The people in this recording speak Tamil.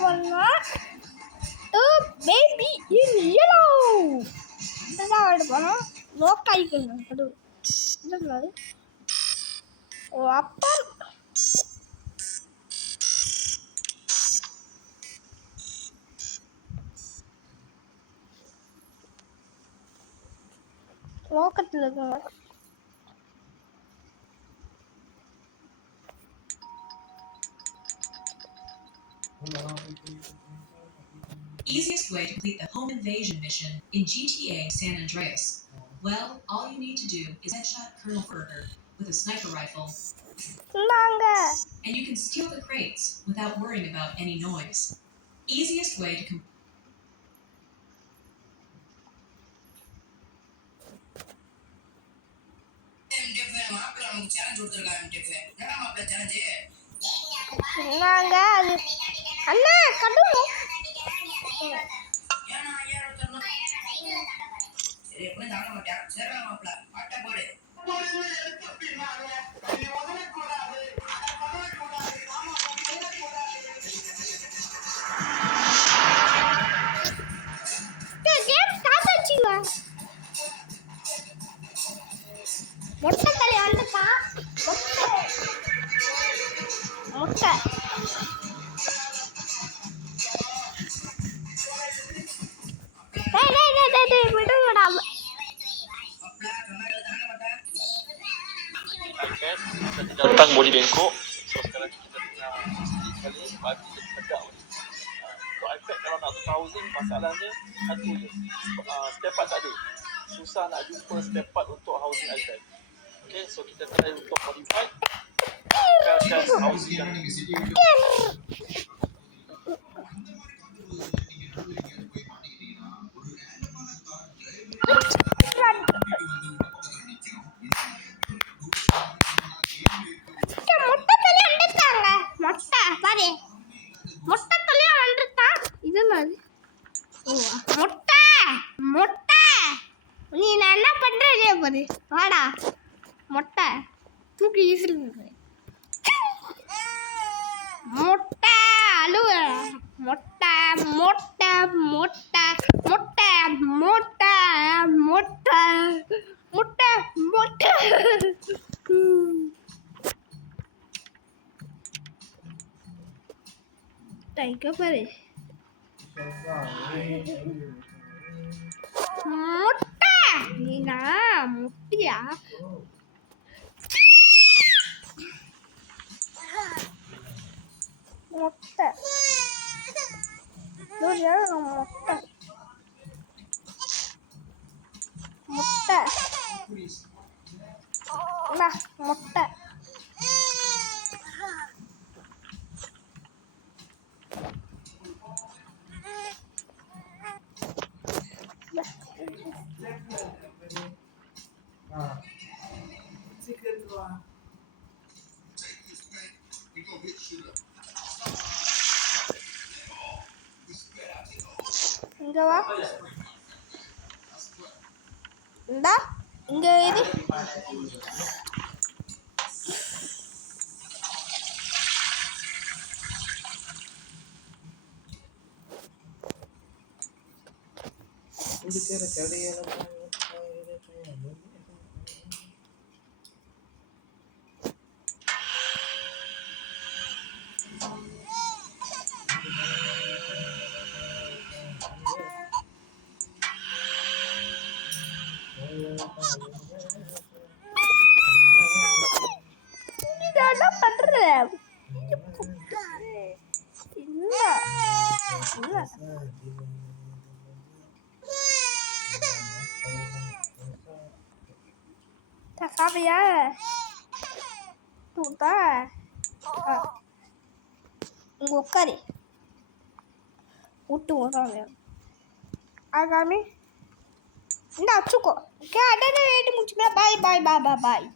not a baby in yellow. இதுதான் ஆட போனோம். லோக் ஆயிக்கணும் அது என்னது? ஓ அப்பா லோக்கத்தில் இருக்குங்க. Easiest way to complete the home invasion mission in GTA San Andreas. Well, all you need to do is headshot Colonel Berger with a sniper rifle. And you can steal the crates without worrying about any noise. Easiest way to அண்ணா கடும் மொட்டை தலை வந்துட்டா மொட்டை விடுங்கடா Tentang body bengkok. So sekarang kita tengah kali bagi dia tegak. Untuk iPad kalau nak tukar housing, masalahnya satu je, spare part tak ada. Susah nak jumpa spare part untuk housing iPad. Okay, so kita try untuk modify tukarkan housing yang மொட்டை மொட்டை நீ நான் என்ன பண்றேன் பாரு வாடா மொட்டை தூக்கி வீசுறது மொட்டை அழுவ மொட்டை மொட்டை மொட்டை மொட்டை மொட்டை மொட்டை முட்டை மொட்டை டைக்க பாரு முட்டை நீனா முட்டியா முட்டை முட்டை முட்டை முட்டை இங்க வா இந்தா இங்க இது என்ன பண்ற இல்ல சாப்பியா தூத்தா இங்க உட்காரு விட்டு வராங்க ஆகாமி இந்த வச்சுக்கோ ஓகே அடனே வேண்டி முடிச்சுக்கலாம் பாய் பாய் பாய் பாய் பாய்